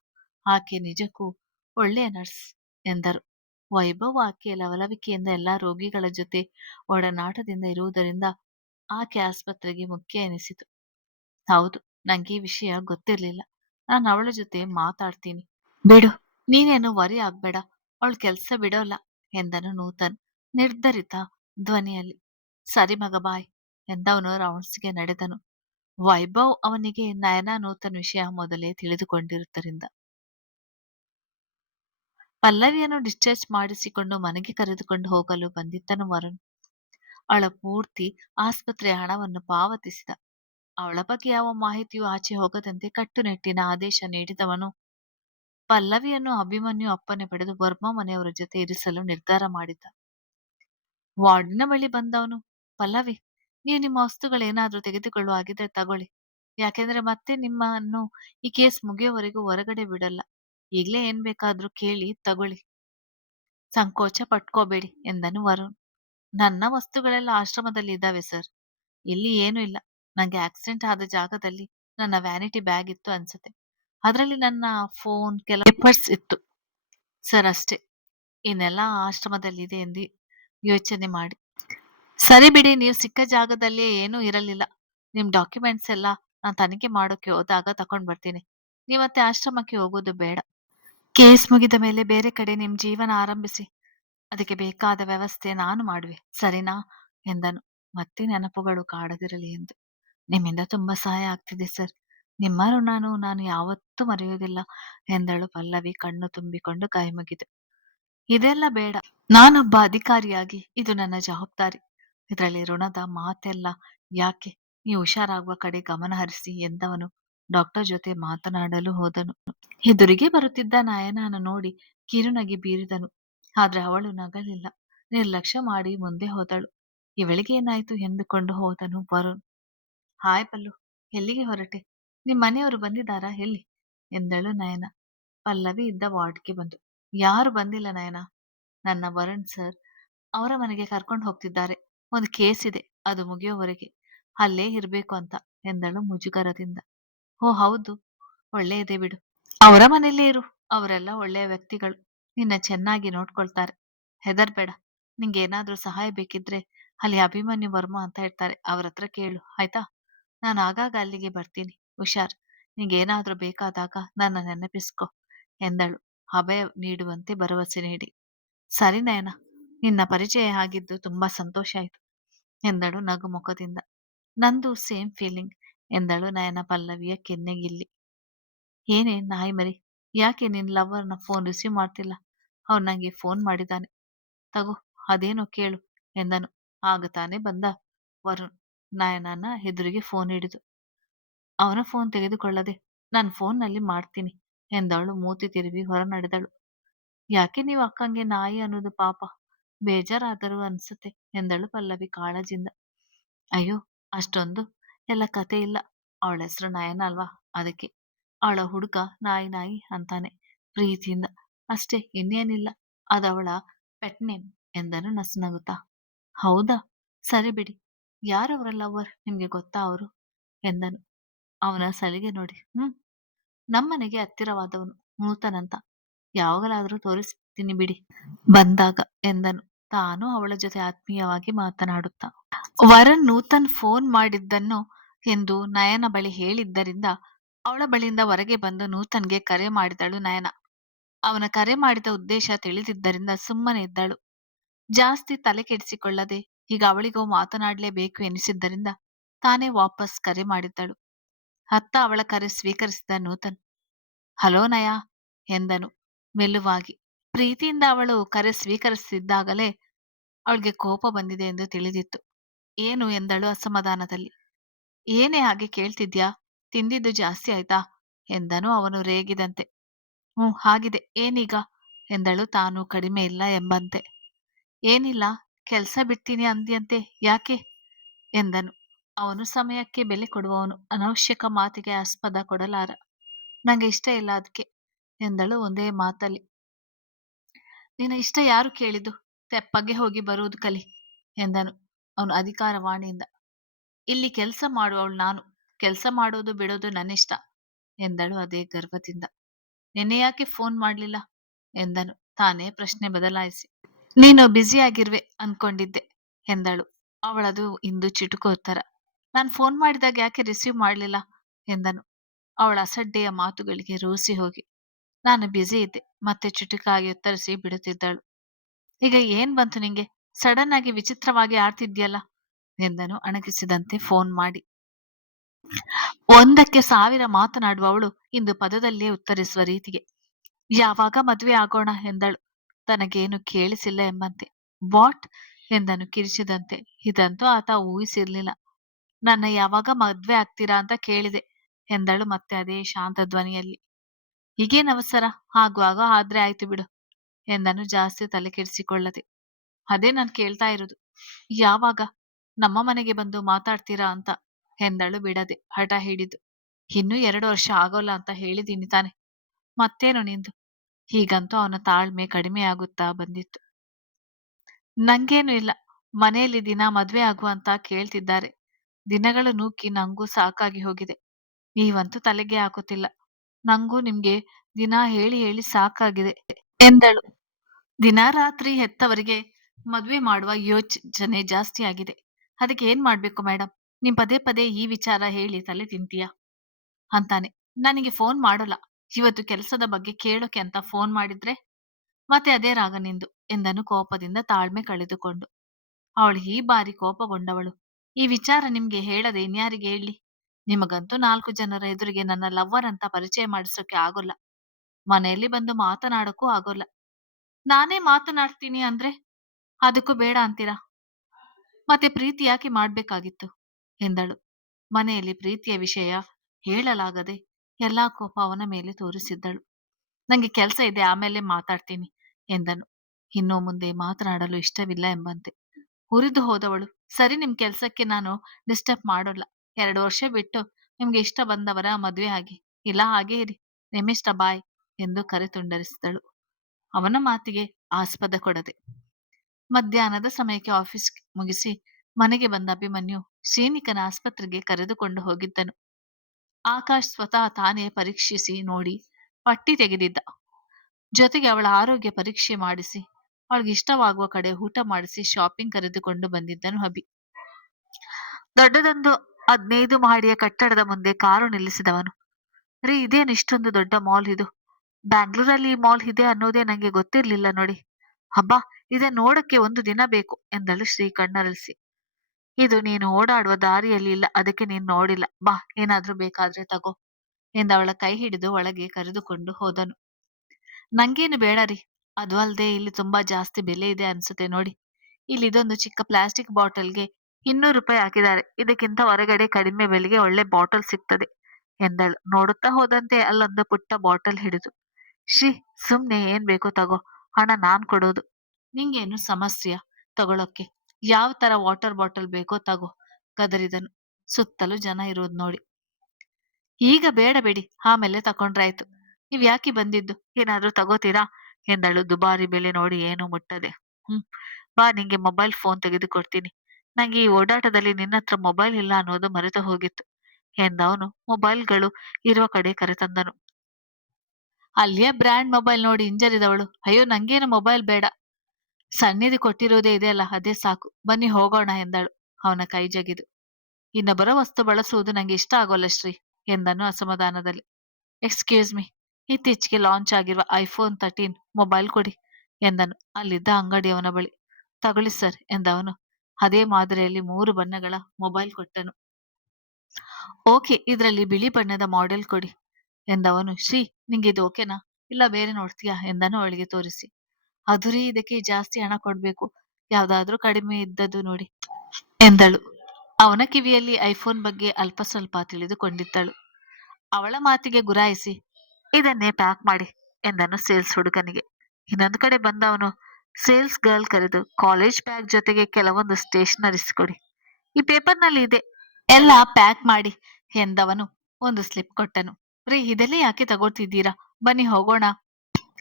ಆಕೆ ನಿಜಕ್ಕೂ ಒಳ್ಳೆಯ ನರ್ಸ್ ಎಂದರು. ವೈಭವ್ ಆಕೆಯ ಲವಲವಿಕೆಯಿಂದ ಎಲ್ಲಾ ರೋಗಿಗಳ ಜೊತೆ ಒಡನಾಟದಿಂದ ಇರುವುದರಿಂದ ಆಕೆ ಆಸ್ಪತ್ರೆಗೆ ಮುಖ್ಯ ಎನಿಸಿತು. ಹೌದು, ನಂಗೆ ಈ ವಿಷಯ ಗೊತ್ತಿರ್ಲಿಲ್ಲ. ನಾನು ಅವಳ ಜೊತೆ ಮಾತಾಡ್ತೀನಿ. ಬಿಡು, ನೀನೇನು ವರಿ ಆಗ್ಬೇಡ. ಅವಳು ಕೆಲ್ಸ ಬಿಡೋಲ್ಲ ಎಂದನು ನೂತನ್ ನಿರ್ಧರಿತ ಧ್ವನಿಯಲ್ಲಿ. ಸರಿ ಮಗ, ಬಾಯ್ ಎಂದವನು ರೌಂಡ್ಸ್ಗೆ ನಡೆದನು. ವೈಭವ್ ಅವನಿಗೆ ನಯನ ನೂತನ್ ವಿಷಯ ಮೊದಲೇ ತಿಳಿದುಕೊಂಡಿರುವುದರಿಂದ ಪಲ್ಲವಿಯನ್ನು ಡಿಸ್ಚಾರ್ಜ್ ಮಾಡಿಸಿಕೊಂಡು ಮನೆಗೆ ಕರೆದುಕೊಂಡು ಹೋಗಲು ಬಂದಿದ್ದನು ವರುಣ್. ಅವಳ ಪೂರ್ತಿ ಆಸ್ಪತ್ರೆಯ ಹಣವನ್ನು ಪಾವತಿಸಿದ. ಅವಳ ಬಗ್ಗೆ ಯಾವ ಮಾಹಿತಿಯೂ ಆಚೆ ಹೋಗದಂತೆ ಕಟ್ಟುನಿಟ್ಟಿನ ಆದೇಶ ನೀಡಿದವನು ಪಲ್ಲವಿಯನ್ನು ಅಭಿಮನ್ಯು ಅಪ್ಪನೆ ಪಡೆದು ವರ್ಮಾ ಮನೆಯವರ ಜೊತೆ ಇರಿಸಲು ನಿರ್ಧಾರ ಮಾಡಿದ್ದ. ವಾರ್ಡಿನ ಬಳಿ ಬಂದವನು, ಪಲ್ಲವಿ, ನೀವು ನಿಮ್ಮ ವಸ್ತುಗಳೇನಾದ್ರೂ ತೆಗೆದುಕೊಳ್ಳುವ ಆಗಿದ್ರೆ ತಗೊಳ್ಳಿ. ಯಾಕೆಂದ್ರೆ ಮತ್ತೆ ನಿಮ್ಮನ್ನು ಈ ಕೇಸ್ ಮುಗಿಯೋವರೆಗೂ ಹೊರಗಡೆ ಬಿಡಲ್ಲ. ಈಗ್ಲೇ ಏನ್ ಬೇಕಾದ್ರೂ ಕೇಳಿ ತಗೊಳ್ಳಿ, ಸಂಕೋಚ ಪಟ್ಕೋಬೇಡಿ ಎಂದನು ವರುಣ್. ನನ್ನ ವಸ್ತುಗಳೆಲ್ಲ ಆಶ್ರಮದಲ್ಲಿ ಇದ್ದಾವೆ ಸರ್. ಇಲ್ಲಿ ಏನೂ ಇಲ್ಲ. ನಂಗೆ ಆಕ್ಸಿಡೆಂಟ್ ಆದ ಜಾಗದಲ್ಲಿ ನನ್ನ ವ್ಯಾನಿಟಿ ಬ್ಯಾಗ್ ಇತ್ತು ಅನ್ಸುತ್ತೆ. ಅದರಲ್ಲಿ ನನ್ನ ಫೋನ್, ಕೆಲವು ಪೇಪರ್ಸ್ ಇತ್ತು ಸರ್, ಅಷ್ಟೇ. ಇನ್ನೆಲ್ಲ ಆಶ್ರಮದಲ್ಲಿದೆ ಎಂದು ಯೋಚನೆ ಮಾಡಿ. ಸರಿ ಬಿಡಿ, ನೀವು ಸಿಕ್ಕ ಜಾಗದಲ್ಲಿ ಏನೂ ಇರಲಿಲ್ಲ. ನಿಮ್ ಡಾಕ್ಯುಮೆಂಟ್ಸ್ ಎಲ್ಲ ನಾನು ತನಿಖೆ ಮಾಡೋಕೆ ಹೋದಾಗ ತಕೊಂಡ್ ಬರ್ತೀನಿ. ನೀವತ್ತೆ ಆಶ್ರಮಕ್ಕೆ ಹೋಗೋದು ಬೇಡ. ಕೇಸ್ ಮುಗಿದ ಮೇಲೆ ಬೇರೆ ಕಡೆ ನಿಮ್ ಜೀವನ ಆರಂಭಿಸಿ. ಅದಕ್ಕೆ ಬೇಕಾದ ವ್ಯವಸ್ಥೆ ನಾನು ಮಾಡುವೆ, ಸರಿನಾ ಎಂದನು. ಮತ್ತೆ ನೆನಪುಗಳು ಕಾಡದಿರಲಿ ಎಂದು. ನಿಮ್ಮಿಂದ ತುಂಬಾ ಸಹಾಯ ಆಗ್ತಿದೆ ಸರ್. ನಿಮ್ಮ ಋಣನು ನಾನು ಯಾವತ್ತೂ ಮರೆಯುವುದಿಲ್ಲ ಎಂದಳು ಪಲ್ಲವಿ ಕಣ್ಣು ತುಂಬಿಕೊಂಡು ಕೈ ಮುಗಿದು. ಇದೆಲ್ಲ ಬೇಡ. ನಾನೊಬ್ಬ ಅಧಿಕಾರಿಯಾಗಿ ಇದು ನನ್ನ ಜವಾಬ್ದಾರಿ. ಇದರಲ್ಲಿ ಋಣದ ಮಾತೆಲ್ಲ ಯಾಕೆ? ನೀವು ಹುಷಾರಾಗುವ ಕಡೆ ಗಮನ ಹರಿಸಿ ಎಂದವನು ಡಾಕ್ಟರ್ ಜೊತೆ ಮಾತನಾಡಲು ಹೋದನು. ಎದುರಿಗೆ ಬರುತ್ತಿದ್ದ ನಯನನ ನೋಡಿ ಕಿರುನಗೆ ಬೀರಿದನು. ಆದ್ರೆ ಅವಳು ನಗಲಿಲ್ಲ. ನಿರ್ಲಕ್ಷ್ಯ ಮಾಡಿ ಮುಂದೆ ಹೋದಳು. ಇವಳಿಗೆ ಏನಾಯ್ತು ಎಂದುಕೊಂಡು ಹೋದನು ವರುಣ್. ಹಾಯ್ ಪಲ್ಲು, ಎಲ್ಲಿಗೆ ಹೊರಟೆ? ನಿಮ್ ಮನೆಯವರು ಬಂದಿದ್ದಾರಾ? ಎಲ್ಲಿ ಎಂದಳು ನಯನ. ಪಲ್ಲವಿ ಇದ್ದ ವಾರ್ಡ್ಗೆ ಬಂದು. ಯಾರು ಬಂದಿಲ್ಲ ನಯನ, ನನ್ನ ವರುಣ್ ಸರ್ ಅವರ ಮನೆಗೆ ಕರ್ಕೊಂಡು ಹೋಗ್ತಿದ್ದಾರೆ. ಒಂದು ಕೇಸ್ ಇದೆ, ಅದು ಮುಗಿಯೋವರೆಗೆ ಅಲ್ಲೇ ಇರ್ಬೇಕು ಅಂತ ಎಂದಳು ಮುಜುಗರದಿಂದ. ಓ ಹೌದು, ಒಳ್ಳೆಯದೇ ಬಿಡು. ಅವರ ಮನೆಯಲ್ಲೇ ಇರು. ಅವರೆಲ್ಲ ಒಳ್ಳೆಯ ವ್ಯಕ್ತಿಗಳು, ನಿನ್ನ ಚೆನ್ನಾಗಿ ನೋಡ್ಕೊಳ್ತಾರೆ. ಹೆದರ್ಬೇಡ. ನಿಂಗೆ ಏನಾದ್ರೂ ಸಹಾಯ ಬೇಕಿದ್ರೆ ಅಲ್ಲಿ ಅಭಿಮನ್ಯು ವರ್ಮಾ ಅಂತ ಇರ್ತಾರೆ, ಅವ್ರ ಹತ್ರ ಕೇಳು ಆಯ್ತಾ. ನಾನು ಆಗಾಗ ಅಲ್ಲಿಗೆ ಬರ್ತೀನಿ. ಹುಷಾರ್. ನಿಂಗೆ ಏನಾದ್ರೂ ಬೇಕಾದಾಗ ನನ್ನ ನೆನಪಿಸ್ಕೊ ಎಂದಳು ಅಭಯ ನೀಡುವಂತೆ ಭರವಸೆ ನೀಡಿ. ಸರಿ ನಯನ, ನಿನ್ನ ಪರಿಚಯ ಆಗಿದ್ದು ತುಂಬಾ ಸಂತೋಷ ಆಯ್ತು ಎಂದಳು ನಗು ಮುಖದಿಂದ. ನಂದು ಸೇಮ್ ಫೀಲಿಂಗ್ ಎಂದಳು ನಯನ ಪಲ್ಲವಿಯ ಕೆನ್ನೆಗಿಲ್ಲಿ. ಏನೇ ನಾಯಿ ಮರಿ, ಯಾಕೆ ನಿನ್ ಲವರ್ನ ಫೋನ್ ರಿಸೀವ್ ಮಾಡ್ತಿಲ್ಲ? ಅವ್ನು ನಂಗೆ ಫೋನ್ ಮಾಡಿದ್ದಾನೆ, ತಗೋ ಅದೇನೋ ಕೇಳು ಎಂದನು. ಆಗ ತಾನೇ ಬಂದ ವರುಣ್ ನಯನನ ಎದುರಿಗೆ ಫೋನ್ ಹಿಡಿದು ಅವನ ಫೋನ್ ತೆಗೆದುಕೊಳ್ಳದೆ, ನಾನು ಫೋನ್ನಲ್ಲಿ ಮಾಡ್ತೀನಿ ಎಂದವಳು ಮೂತಿ ತಿರುವಿ ಹೊರ ನಡೆದಳು. ಯಾಕೆ ನೀವು ಅಕ್ಕಂಗೆ ನಾಯಿ ಅನ್ನೋದು? ಪಾಪ ಬೇಜಾರಾದರೂ ಅನ್ಸುತ್ತೆ ಎಂದಳು ಪಲ್ಲವಿ ಕಾಳಜಿಂದ. ಅಯ್ಯೋ, ಅಷ್ಟೊಂದು ಎಲ್ಲ ಕತೆ ಇಲ್ಲ. ಅವಳ ಹೆಸರು ನಯನ ಅಲ್ವಾ, ಅದಕ್ಕೆ ಅವಳ ಹುಡುಗ ನಾಯಿ ನಾಯಿ ಅಂತಾನೆ ಪ್ರೀತಿಯಿಂದ, ಅಷ್ಟೇ, ಇನ್ನೇನಿಲ್ಲ. ಅದವಳ ಪೆಟ್ ನೇಮ್ ಎಂದನು ನಸುನಗುತ್ತಾ. ಹೌದಾ, ಸರಿ ಬಿಡಿ. ಯಾರವರ ಲವರ್, ನಿಮ್ಗೆ ಗೊತ್ತಾ ಅವರು ಎಂದನು. ಅವನ ಸಲಿಗೆ ನೋಡಿ. ನಮ್ಮನೆಗೆ ಹತ್ತಿರವಾದವನು, ನೂತನ್ ಅಂತ. ಯಾವಾಗಲಾದ್ರೂ ತೋರಿಸ್ತೀನಿ ಬಿಡಿ ಬಂದಾಗ ಎಂದನು ತಾನು ಅವಳ ಜೊತೆ ಆತ್ಮೀಯವಾಗಿ ಮಾತನಾಡುತ್ತಾ. ವರನ್ ನೂತನ್ ಫೋನ್ ಮಾಡಿದ್ದನ್ನು ಎಂದು ನಯನ ಬಳಿ ಹೇಳಿದ್ದರಿಂದ ಅವಳ ಬಳಿಯಿಂದ ಹೊರಗೆ ಬಂದು ನೂತನ್‌ಗೆ ಕರೆ ಮಾಡಿದಳು ನಯನ. ಅವನ ಕರೆ ಮಾಡಿದ ಉದ್ದೇಶ ತಿಳಿದಿದ್ದರಿಂದ ಸುಮ್ಮನೆ ಇದ್ದಳು. ಜಾಸ್ತಿ ತಲೆ ಕೆಡಿಸಿಕೊಳ್ಳದೆ ಈಗ ಅವಳಿಗೂ ಮಾತನಾಡಲೇಬೇಕು ಎನಿಸಿದ್ದರಿಂದ ತಾನೇ ವಾಪಸ್ ಕರೆ ಮಾಡಿದ್ದಳು. ಅತ್ತ ಅವಳ ಕರೆ ಸ್ವೀಕರಿಸಿದ ನೂತನ್. ಹಲೋ ನಯಾ ಎಂದನು ಮೆಲ್ಲುವಾಗಿ. ಪ್ರೀತಿಯಿಂದ ಅವಳು ಕರೆ ಸ್ವೀಕರಿಸಿದ್ದಾಗಲೇ ಅವಳಿಗೆ ಕೋಪ ಬಂದಿದೆ ಎಂದು ತಿಳಿದಿತ್ತು. ಏನು ಎಂದಳು ಅಸಮಾಧಾನದಲ್ಲಿ. ಏನೇ ಹಾಗೆ ಕೇಳ್ತಿದ್ಯಾ? ತಿಂದಿದ್ದು ಜಾಸ್ತಿ ಆಯ್ತಾ ಎಂದನು ಅವನು ರೇಗಿದಂತೆ. ಹ್ಞೂ ಆಗಿದೆ, ಏನೀಗ ಎಂದಳು ತಾನು ಕಡಿಮೆ ಇಲ್ಲ ಎಂಬಂತೆ. ಏನಿಲ್ಲ, ಕೆಲ್ಸ ಬಿಡ್ತೀನಿ ಅಂದ್ಯಂತೆ, ಯಾಕೆ ಎಂದನು. ಅವನು ಸಮಯಕ್ಕೆ ಬೆಲೆ ಕೊಡುವವನು, ಅನವಶ್ಯಕ ಮಾತಿಗೆ ಆಸ್ಪದ ಕೊಡಲಾರ. ನಂಗೆ ಇಷ್ಟ ಇಲ್ಲ ಅದಕ್ಕೆ ಎಂದಳು ಒಂದೇ ಮಾತಲ್ಲಿ. ನಿನ್ನ ಇಷ್ಟ ಯಾರು ಕೇಳಿದ್ದು? ತೆಪ್ಪಗೆ ಹೋಗಿ ಬರುವುದು ಕಲಿ ಎಂದನು ಅವನು ಅಧಿಕಾರವಾಣಿಯಿಂದ. ಇಲ್ಲಿ ಕೆಲಸ ಮಾಡುವವಳು ನಾನು, ಕೆಲಸ ಮಾಡೋದು ಬಿಡೋದು ನನ್ನಿಷ್ಟ ಎಂದಳು ಅದೇ ಗರ್ವದಿಂದ. ನಿನ್ನೆ ಯಾಕೆ ಫೋನ್ ಮಾಡ್ಲಿಲ್ಲ ಎಂದನು ತಾನೇ ಪ್ರಶ್ನೆ ಬದಲಾಯಿಸಿ. ನೀನು ಬ್ಯುಸಿಯಾಗಿರುವೆ ಅನ್ಕೊಂಡಿದ್ದೆ ಎಂದಳು. ಅವಳದು ಇಂದು ಚಿಟುಕು ಉತ್ತರ. ನಾನು ಫೋನ್ ಮಾಡಿದಾಗ ಯಾಕೆ ರಿಸೀವ್ ಮಾಡ್ಲಿಲ್ಲ ಎಂದನು ಅವಳ ಅಸಡ್ಡೆಯ ಮಾತುಗಳಿಗೆ ರೂಸಿ ಹೋಗಿ. ನಾನು ಬ್ಯುಸಿ ಇದ್ದೆ ಮತ್ತೆ ಚುಟುಕಾಗಿ ಉತ್ತರಿಸಿ ಬಿಡುತ್ತಿದ್ದಳು. ಈಗ ಏನ್ ಬಂತು ನಿಂಗೆ? ಸಡನ್ ಆಗಿ ವಿಚಿತ್ರವಾಗಿ ಆಡ್ತಿದ್ಯಲ್ಲ ಎಂದನು ಅಣಗಿಸಿದಂತೆ ಫೋನ್ ಮಾಡಿ. ಒಂದಕ್ಕೆ 1000 ಮಾತನಾಡುವವಳು ಇಂದು ಪದದಲ್ಲೇ ಉತ್ತರಿಸುವ ರೀತಿಗೆ. ಯಾವಾಗ ಮದುವೆ ಆಗೋಣ ಎಂದಳು ತನಗೇನು ಕೇಳಿಸಿಲ್ಲ ಎಂಬಂತೆ. ವಾಟ್ ಎಂದನು ಕಿರಿಚಿದಂತೆ. ಇದಂತೂ ಆತ ಊಹಿಸಿರ್ಲಿಲ್ಲ. ನನ್ನ ಯಾವಾಗ ಮದ್ವೆ ಆಗ್ತೀರಾ ಅಂತ ಕೇಳಿದೆ ಎಂದಳು ಮತ್ತೆ ಅದೇ ಶಾಂತ ಧ್ವನಿಯಲ್ಲಿ. ಈಗೇನ್ ಅವಸರ, ಆಗುವಾಗ ಆದ್ರೆ ಆಯ್ತು ಬಿಡು ಎಂದನು ಜಾಸ್ತಿ ತಲೆ ಕೆಡಿಸಿಕೊಳ್ಳದೆ. ಅದೇ ನಾನ್ ಕೇಳ್ತಾ ಇರೋದು, ಯಾವಾಗ ನಮ್ಮ ಮನೆಗೆ ಬಂದು ಮಾತಾಡ್ತೀರಾ ಅಂತ ಎಂದಳು ಬಿಡದೆ ಹಠ ಹಿಡಿದು. ಇನ್ನೂ 2 ವರ್ಷ ಆಗೋಲ್ಲ ಅಂತ ಹೇಳಿದೀನಿ ತಾನೆ, ಮತ್ತೇನು ನಿಂದು? ಹೀಗಂತೂ ಅವನ ತಾಳ್ಮೆ ಕಡಿಮೆಯಾಗುತ್ತಾ ಬಂದಿತ್ತು. ನಂಗೇನು ಇಲ್ಲ, ಮನೆಯಲ್ಲಿ ದಿನ ಮದ್ವೆ ಆಗುವ ಅಂತ ಕೇಳ್ತಿದ್ದಾರೆ. ದಿನಗಳು ನೂಕಿ ನಂಗೂ ಸಾಕಾಗಿ ಹೋಗಿದೆ. ನೀವಂತೂ ತಲೆಗೆ ಹಾಕುತ್ತಿಲ್ಲ. ನಂಗೂ ನಿಮ್ಗೆ ದಿನ ಹೇಳಿ ಹೇಳಿ ಸಾಕಾಗಿದೆ ಎಂದಳು. ದಿನ ರಾತ್ರಿ ಹೆತ್ತವರಿಗೆ ಮದ್ವೆ ಮಾಡುವ ಯೋಚನೆ ಜಾಸ್ತಿ ಆಗಿದೆ. ಅದಕ್ಕೆ ಏನ್ ಮಾಡ್ಬೇಕು ಮೇಡಮ್? ನೀನ್ ಪದೇ ಪದೇ ಈ ವಿಚಾರ ಹೇಳಿ ತಲೆ ತಿಂತೀಯಾ ಅಂತಾನೆ. ನನಗೆ ಫೋನ್ ಮಾಡೋಲ್ಲ. ಇವತ್ತು ಕೆಲಸದ ಬಗ್ಗೆ ಕೇಳೋಕೆ ಅಂತ ಫೋನ್ ಮಾಡಿದ್ರೆ ಮತ್ತೆ ಅದೇ ರಾಗ ನಿಂದು ಎಂದನು ಕೋಪದಿಂದ ತಾಳ್ಮೆ ಕಳೆದುಕೊಂಡು. ಅವಳು ಈ ಬಾರಿ ಕೋಪಗೊಂಡವಳು. ಈ ವಿಚಾರ ನಿಮ್ಗೆ ಹೇಳದೆ ಇನ್ಯಾರಿಗೆ ಹೇಳಿ? ನಿಮಗಂತೂ 4 ಜನರ ಎದುರಿಗೆ ನನ್ನ ಲವ್ವರ್ ಅಂತ ಪರಿಚಯ ಮಾಡಿಸೋಕೆ ಆಗೋಲ್ಲ. ಮನೆಯಲ್ಲಿ ಬಂದು ಮಾತನಾಡೋಕ್ಕೂ ಆಗೋಲ್ಲ. ನಾನೇ ಮಾತನಾಡ್ತೀನಿ ಅಂದ್ರೆ ಅದಕ್ಕೂ ಬೇಡ ಅಂತೀರಾ? ಮತ್ತೆ ಪ್ರೀತಿ ಯಾಕೆ ಮಾಡ್ಬೇಕಾಗಿತ್ತು ಎಂದಳು. ಮನೆಯಲ್ಲಿ ಪ್ರೀತಿಯ ವಿಷಯ ಹೇಳಲಾಗದೆ ಎಲ್ಲಾ ಕೋಪ ಅವನ ಮೇಲೆ ತೋರಿಸಿದ್ದಳು. ನಂಗೆ ಕೆಲಸ ಇದೆ, ಆಮೇಲೆ ಮಾತಾಡ್ತೀನಿ ಎಂದನು ಇನ್ನೂ ಮುಂದೆ ಮಾತನಾಡಲು ಇಷ್ಟವಿಲ್ಲ ಎಂಬಂತೆ. ಉರಿದು ಹೋದವಳು. ಸರಿ, ನಿಮ್ ಕೆಲ್ಸಕ್ಕೆ ನಾನು ಡಿಸ್ಟರ್ಬ್ ಮಾಡೋಲ್ಲ. 2 ವರ್ಷ ಬಿಟ್ಟು ನಿಮ್ಗೆ ಇಷ್ಟ ಬಂದವರ ಮದ್ವೆ ಆಗಿ, ಇಲ್ಲ ಹಾಗೆ ಇರಿ, ನಿಮ್ಮಿಷ್ಟ, ಬಾಯ್ ಎಂದು ಕರೆ ತುಂಡರಿಸಿದಳು ಅವನ ಮಾತಿಗೆ ಆಸ್ಪದ ಕೊಡದೆ. ಮಧ್ಯಾಹ್ನದ ಸಮಯಕ್ಕೆ ಆಫೀಸ್ ಮುಗಿಸಿ ಮನೆಗೆ ಬಂದ ಅಭಿಮನ್ಯು ಶ್ರೀನಿಕನ ಆಸ್ಪತ್ರೆಗೆ ಕರೆದುಕೊಂಡು ಹೋಗಿದ್ದನು. ಆಕಾಶ್ ಸ್ವತಃ ತಾನೇ ಪರೀಕ್ಷಿಸಿ ನೋಡಿ ಪಟ್ಟಿ ತೆಗೆದಿದ್ದ. ಜೊತೆಗೆ ಅವಳ ಆರೋಗ್ಯ ಪರೀಕ್ಷೆ ಮಾಡಿಸಿ ಅವಳಿಗೆ ಇಷ್ಟವಾಗುವ ಕಡೆ ಊಟ ಮಾಡಿಸಿ ಶಾಪಿಂಗ್ ಕರೆದುಕೊಂಡು ಬಂದಿದ್ದನು ಅಭಿ. ದೊಡ್ಡದೊಂದು 15 ಮಹಡಿಯ ಕಟ್ಟಡದ ಮುಂದೆ ಕಾರು ನಿಲ್ಲಿಸಿದವನು. ರೀ, ಇದೇನು ಇಷ್ಟೊಂದು ದೊಡ್ಡ ಮಾಲ್ ಇದು? ಬ್ಯಾಂಗ್ಳೂರಲ್ಲಿ ಈ ಮಾಲ್ ಇದೆ ಅನ್ನೋದೇ ನಂಗೆ ಗೊತ್ತಿರ್ಲಿಲ್ಲ ನೋಡಿ. ಹಬ್ಬಾ, ಇದೇ ನೋಡಕ್ಕೆ 1 ದಿನ ಬೇಕು ಎಂದಳು ಶ್ರೀ ಕಣ್ಣರಳಿಸಿ. ಇದು ನೀನು ಓಡಾಡುವ ದಾರಿಯಲ್ಲಿ ಇಲ್ಲ, ಅದಕ್ಕೆ ನೀನು ನೋಡಿಲ್ಲ. ಬಾ, ಏನಾದ್ರೂ ಬೇಕಾದ್ರೆ ತಗೋ ಎಂದವಳ ಕೈ ಹಿಡಿದು ಒಳಗೆ ಕರೆದುಕೊಂಡು ಹೋದನು. ನಂಗೇನು ಬೇಡ ರೀ. ಅದು ಅಲ್ದೆ ಇಲ್ಲಿ ತುಂಬಾ ಜಾಸ್ತಿ ಬೆಲೆ ಇದೆ ಅನ್ಸುತ್ತೆ ನೋಡಿ. ಇಲ್ಲಿ ಇದೊಂದು ಚಿಕ್ಕ ಪ್ಲಾಸ್ಟಿಕ್ ಬಾಟಲ್ಗೆ 200 ರೂಪಾಯಿ ಹಾಕಿದ್ದಾರೆ. ಇದಕ್ಕಿಂತ ಹೊರಗಡೆ ಕಡಿಮೆ ಬೆಲೆಗೆ ಒಳ್ಳೆ ಬಾಟಲ್ ಸಿಗ್ತದೆ ಎಂದಳು ನೋಡುತ್ತಾ ಹೋದಂತೆ ಅಲ್ಲೊಂದು ಪುಟ್ಟ ಬಾಟಲ್ ಹಿಡಿದು. ಶ್ರೀ, ಸುಮ್ನೆ ಏನ್ ಬೇಕೋ ತಗೋ, ಹಣ ನಾನ್ ಕೊಡೋದು. ನಿಂಗೇನು ಸಮಸ್ಯೆಯಾ ತಗೊಳಕ್ಕೆ? ಯಾವ ತರ ವಾಟರ್ ಬಾಟಲ್ ಬೇಕೋ ತಗೋ ಗದರಿದನು ಸುತ್ತಲೂ ಜನ ಇರೋದ್ ನೋಡಿ. ಈಗ ಬೇಡ ಬಿಡಿ, ಆಮೇಲೆ ತಕೊಂಡ್ರಾಯ್ತು. ನೀವ್ ಯಾಕೆ ಬಂದಿದ್ದು? ಏನಾದ್ರೂ ತಗೋತೀರಾ ಎಂದಳು ದುಬಾರಿ ಬೆಲೆ ನೋಡಿ ಏನು ಮುಟ್ಟದೆ. ಬಾ, ನಿಂಗೆ ಮೊಬೈಲ್ ಫೋನ್ ತೆಗೆದುಕೊಡ್ತೀನಿ. ನಂಗೆ ಈ ಓಡಾಟದಲ್ಲಿ ನಿನ್ನತ್ರ ಮೊಬೈಲ್ ಇಲ್ಲ ಅನ್ನೋದು ಮರೆತು ಹೋಗಿತ್ತು ಎಂದವನು ಮೊಬೈಲ್ಗಳು ಇರುವ ಕಡೆ ಕರೆತಂದನು. ಅಲ್ಲಿಯ ಬ್ರ್ಯಾಂಡ್ ಮೊಬೈಲ್ ನೋಡಿ ಹಿಂಜರಿದವಳು. ಅಯ್ಯೋ, ನಂಗೇನು ಮೊಬೈಲ್ ಬೇಡ, ಸನ್ನಿಧಿ ಕೊಟ್ಟಿರೋದೇ ಇದೆಯಲ್ಲ, ಅದೇ ಸಾಕು, ಬನ್ನಿ ಹೋಗೋಣ ಎಂದಳು ಅವನ ಕೈ ಜಗಿದು. ಇನ್ನೊಬ್ಬರ ವಸ್ತು ಬಳಸುವುದು ನಂಗೆ ಇಷ್ಟ ಆಗೋಲ್ಲ ಶ್ರೀ ಎಂದನು ಅಸಮಾಧಾನದಲ್ಲಿ. ಎಕ್ಸ್‌ಕ್ಯೂಸ್ ಮಿ, ಇತ್ತೀಚೆಗೆ ಲಾಂಚ್ ಆಗಿರುವ ಐಫೋನ್ 13 ಮೊಬೈಲ್ ಕೊಡಿ ಎಂದನು ಅಲ್ಲಿದ್ದ ಅಂಗಡಿಯವನ ಬಳಿ. ತಗೊಳ್ಳಿ ಸರ್ ಎಂದವನು ಅದೇ ಮಾದರಿಯಲ್ಲಿ 3 ಬಣ್ಣಗಳ ಮೊಬೈಲ್ ಕೊಟ್ಟನು. ಓಕೆ, ಇದರಲ್ಲಿ ಬಿಳಿ ಬಣ್ಣದ ಮಾಡೆಲ್ ಕೊಡಿ ಎಂದವನು. ಶ್ರೀ, ನಿಂಗೆ ಇದು ಓಕೆನಾ, ಇಲ್ಲ ಬೇರೆ ನೋಡ್ತೀಯಾ ಎಂದನು ಅವಳಿಗೆ ತೋರಿಸಿ. ಅದು ರೀ, ಇದಕ್ಕೆ ಜಾಸ್ತಿ ಹಣ ಕೊಡ್ಬೇಕು, ಯಾವ್ದಾದ್ರೂ ಕಡಿಮೆ ಇದ್ದದ್ದು ನೋಡಿ ಎಂದಳು. ಅವನ ಕಿವಿಯಲ್ಲಿ ಐಫೋನ್ ಬಗ್ಗೆ ಅಲ್ಪ ಸ್ವಲ್ಪ ತಿಳಿದುಕೊಂಡಿದ್ದಳು. ಅವಳ ಮಾತಿಗೆ ಗುರಾಯಿಸಿ, ಇದನ್ನೇ ಪ್ಯಾಕ್ ಮಾಡಿ ಎಂದನು ಸೇಲ್ಸ್ ಹುಡುಗನಿಗೆ. ಇನ್ನೊಂದು ಕಡೆ ಬಂದವನು ಸೇಲ್ಸ್ ಗರ್ಲ್ ಕರೆದು, ಕಾಲೇಜ್ ಬ್ಯಾಗ್ ಜೊತೆಗೆ ಕೆಲವೊಂದು ಸ್ಟೇಷನರೀಸ್ ಕೊಡಿ, ಈ ಪೇಪರ್ನಲ್ಲಿ ಇದೆ, ಎಲ್ಲ ಪ್ಯಾಕ್ ಮಾಡಿ ಎಂದವನು ಒಂದು ಸ್ಲಿಪ್ ಕೊಟ್ಟನು. ರೀ, ಇದೆಲ್ಲ ಯಾಕೆ ತಗೊಳ್ತಿದ್ದೀರಾ, ಬನ್ನಿ ಹೋಗೋಣ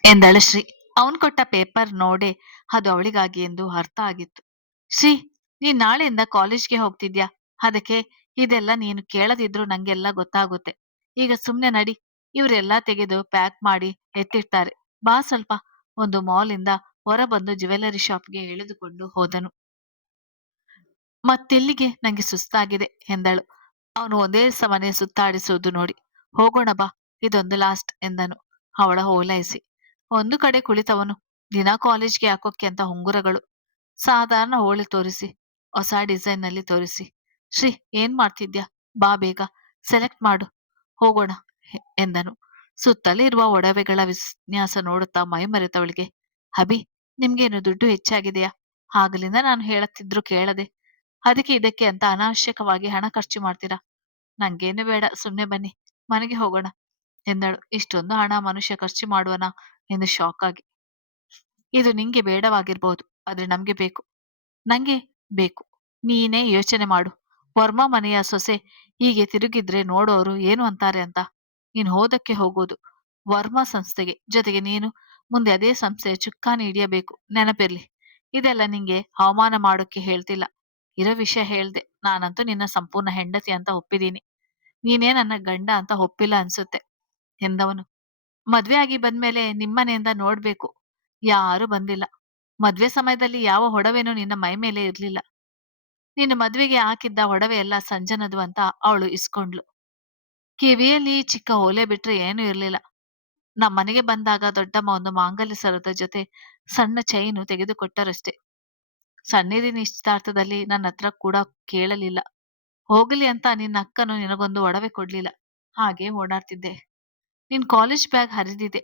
ಎಂದಳು ಶ್ರೀ. ಅವನ್ ಕೊಟ್ಟ ಪೇಪರ್ ನೋಡೆ ಅದು ಅವಳಿಗಾಗಿ ಎಂದು ಅರ್ಥ ಆಗಿತ್ತು. ಶ್ರೀ, ನೀನ್ ನಾಳೆಯಿಂದ ಕಾಲೇಜ್ಗೆ ಹೋಗ್ತಿದ್ಯಾ, ಅದಕ್ಕೆ ಇದೆಲ್ಲ ನೀನು ಕೇಳದಿದ್ರು ನಂಗೆಲ್ಲ ಗೊತ್ತಾಗುತ್ತೆ. ಈಗ ಸುಮ್ನೆ ನಡಿ, ಇವರೆಲ್ಲ ತೆಗೆದು ಪ್ಯಾಕ್ ಮಾಡಿ ಎತ್ತಿಡ್ತಾರೆ, ಬಾ ಸ್ವಲ್ಪ. ಒಂದು ಮಾಲಿಂದ ಹೊರ ಬಂದು ಜ್ಯುವೆಲರಿ ಶಾಪ್ಗೆ ಎಳೆದುಕೊಂಡು ಹೋದನು. ಮತ್ತೆಲ್ಲಿಗೆ, ನಂಗೆ ಸುಸ್ತಾಗಿದೆ ಎಂದಳು. ಅವನು ಒಂದೇ ಸಮನೆ ಸುತ್ತಾಡಿಸುವುದು ನೋಡಿ, ಹೋಗೋಣ ಬಾ, ಇದೊಂದು ಲಾಸ್ಟ್ ಎಂದನು ಅವಳ ಓಲೈಸಿ. ಒಂದು ಕಡೆ ಕುಳಿತವನು ದಿನಾ ಕಾಲೇಜ್ಗೆ ಹಾಕೋಕೆ ಅಂತ ಉಂಗುರಗಳು, ಸಾಧಾರಣ ಹೋಳಿ ತೋರಿಸಿ, ಹೊಸ ಡಿಸೈನ್ ನಲ್ಲಿ ತೋರಿಸಿ. ಶ್ರೀ, ಏನ್ ಮಾಡ್ತಿದ್ಯಾ, ಬಾ ಬೇಗ ಸೆಲೆಕ್ಟ್ ಮಾಡು, ಹೋಗೋಣ ಎಂದನು. ಸುತ್ತಲೇ ಇರುವ ಒಡವೆಗಳ ವಿನ್ಯಾಸ ನೋಡುತ್ತಾ ಮೈ ಮರೆತವಳಿಗೆ, ಅಭಿ, ನಿಮ್ಗೇನು ದುಡ್ಡು ಹೆಚ್ಚಾಗಿದೆಯಾ, ಆಗಲಿಂದ ನಾನು ಹೇಳುತ್ತಿದ್ರು ಕೇಳದೆ, ಅದಕ್ಕೆ ಇದಕ್ಕೆ ಅಂತ ಅನಾವಶ್ಯಕವಾಗಿ ಹಣ ಖರ್ಚು ಮಾಡ್ತೀರಾ, ನಂಗೇನು ಬೇಡ, ಸುಮ್ನೆ ಬನ್ನಿ ಮನೆಗೆ ಹೋಗೋಣ ಎಂದಳು. ಇಷ್ಟೊಂದು ಹಣ ಮನುಷ್ಯ ಖರ್ಚು ಮಾಡುವನಾ ಎಂದು ಶಾಕ್ ಆಗಿ. ಇದು ನಿಂಗೆ ಬೇಡವಾಗಿರ್ಬಹುದು, ಆದ್ರೆ ನಮ್ಗೆ ಬೇಕು, ನಂಗೆ ಬೇಕು. ನೀನೇ ಯೋಚನೆ ಮಾಡು, ವರ್ಮಾ ಮನೆಯ ಸೊಸೆ ಹೀಗೆ ತಿರುಗಿದ್ರೆ ನೋಡೋರು ಏನು ಅಂತಾರೆ ಅಂತ. ನೀನು ಹೋದಕ್ಕೆ ಹೋಗೋದು ವರ್ಮಾ ಸಂಸ್ಥೆಗೆ, ಜೊತೆಗೆ ನೀನು ಮುಂದೆ ಅದೇ ಸಂಸ್ಥೆಯ ಚುಕ್ಕಾಣಿ ಹಿಡಿಯಬೇಕು, ನೆನಪಿರ್ಲಿ. ಇದೆಲ್ಲ ನಿಂಗೆ ಅವಮಾನ ಮಾಡೋಕೆ ಹೇಳ್ತಿಲ್ಲ, ಇರೋ ವಿಷಯ ಹೇಳ್ದೆ. ನಾನಂತೂ ನಿನ್ನ ಸಂಪೂರ್ಣ ಹೆಂಡತಿ ಅಂತ ಒಪ್ಪಿದೀನಿ, ನೀನೇ ನನ್ನ ಗಂಡ ಅಂತ ಒಪ್ಪಿಲ್ಲ ಅನ್ಸುತ್ತೆ ಎಂದವನು. ಮದ್ವೆ ಆಗಿ ಬಂದ್ಮೇಲೆ ನಿಮ್ಮನೆಯಿಂದ ನೋಡ್ಬೇಕು, ಯಾರು ಬಂದಿಲ್ಲ. ಮದ್ವೆ ಸಮಯದಲ್ಲಿ ಯಾವ ಒಡವೆನೂ ನಿನ್ನ ಮೈ ಮೇಲೆ ಇರ್ಲಿಲ್ಲ. ನೀನು ಮದ್ವೆಗೆ ಹಾಕಿದ್ದ ಒಡವೆ ಎಲ್ಲ ಸಂಜನದು ಅಂತ ಅವಳು ಇಸ್ಕೊಂಡ್ಲು. ಕಿವಿಯಲ್ಲಿ ಚಿಕ್ಕ ಓಲೆ ಬಿಟ್ರೆ ಏನೂ ಇರ್ಲಿಲ್ಲ. ನಮ್ಮನೆಗೆ ಬಂದಾಗ ದೊಡ್ಡಮ್ಮ ಒಂದು ಮಾಂಗಲ್ಯ ಸರದ ಜೊತೆ ಸಣ್ಣ ಚೈನು ತೆಗೆದುಕೊಟ್ಟರಷ್ಟೇ. ಸನ್ನಿಧಿ ನಿಶ್ಚಿತಾರ್ಥದಲ್ಲಿ ನನ್ನ ಹತ್ರ ಕೂಡ ಕೇಳಲಿಲ್ಲ. ಹೋಗಲಿ ಅಂತ ನಿನ್ನ ಅಕ್ಕನು ನಿನಗೊಂದು ಒಡವೆ ಕೊಡ್ಲಿಲ್ಲ, ಹಾಗೆ ಓಡಾಡ್ತಿದ್ದೆ. ನಿನ್ ಕಾಲೇಜ್ ಬ್ಯಾಗ್ ಹರಿದಿದೆ,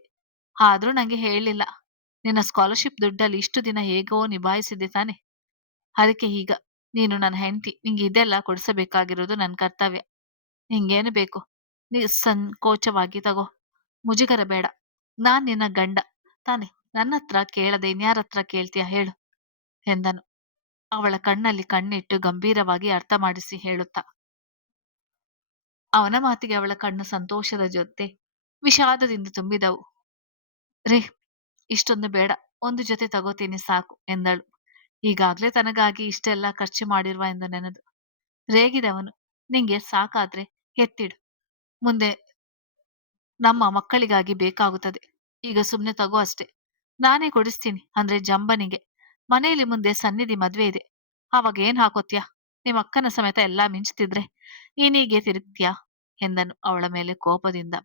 ಆದ್ರೂ ನಂಗೆ ಹೇಳಿಲ್ಲ. ನಿನ್ನ ಸ್ಕಾಲರ್‌ಶಿಪ್ ದುಡ್ಡಲ್ಲಿ ಇಷ್ಟು ದಿನ ಹೇಗೋ ನಿಭಾಯಿಸಿದ್ದೆ ತಾನೆ, ಅದಕ್ಕೆ ಈಗ ನೀನು ನನ್ನ ಹೆಂಡತಿ, ನಿಂಗೆ ಇದೆಲ್ಲ ಕೊಡಿಸಬೇಕಾಗಿರೋದು ನನ್ನ ಕರ್ತವ್ಯ. ನಿಂಗೇನು ಬೇಕು ನಿಸ್ಸಂಕೋಚವಾಗಿ ತಗೋ, ಮುಜುಗರ ಬೇಡ. ನಾನ್ ನಿನ್ನ ಗಂಡ ತಾನೆ, ನನ್ನತ್ರ ಕೇಳದೆ ಇನ್ಯಾರತ್ರ ಕೇಳ್ತೀಯ ಹೇಳು ಎಂದನು ಅವಳ ಕಣ್ಣಲ್ಲಿ ಕಣ್ಣಿಟ್ಟು ಗಂಭೀರವಾಗಿ ಅರ್ಥ ಮಾಡಿಸಿ ಹೇಳುತ್ತಾ. ಅವನ ಮಾತಿಗೆ ಅವಳ ಕಣ್ಣು ಸಂತೋಷದ ಜೊತೆ ವಿಷಾದದಿಂದ ತುಂಬಿದವು. ರೇ, ಇಷ್ಟೊಂದು ಬೇಡ, ಒಂದು ಜೊತೆ ತಗೋತೀನಿ ಸಾಕು ಎಂದಳು. ಈಗಾಗ್ಲೇ ತನಗಾಗಿ ಇಷ್ಟೆಲ್ಲ ಖರ್ಚು ಮಾಡಿರುವ ಎಂದು ನೆನೆದು ರೇಗಿದವನು, ನಿಂಗೆ ಸಾಕಾದ್ರೆ ಎತ್ತಿಡು, ಮುಂದೆ ನಮ್ಮ ಮಕ್ಕಳಿಗಾಗಿ ಬೇಕಾಗುತ್ತದೆ, ಈಗ ಸುಮ್ನೆ ತಗೋ ಅಷ್ಟೆ. ನಾನೇ ಕೊಡಿಸ್ತೀನಿ ಅಂದ್ರೆ ಜಂಬನಿಗೆ. ಮನೆಯಲ್ಲಿ ಮುಂದೆ ಸನ್ನಿಧಿ ಮದ್ವೆ ಇದೆ, ಅವಾಗ ಏನ್ ಹಾಕೋತ್ಯಾ, ನಿಮ್ಮ ಅಕ್ಕನ ಸಮೇತ ಎಲ್ಲಾ ಮಿಂಚ್ತಿದ್ರೆ ನೀನೀಗೆ ತಿರುಗ್ತೀಯಾ ಎಂದನು ಅವಳ ಮೇಲೆ ಕೋಪದಿಂದ.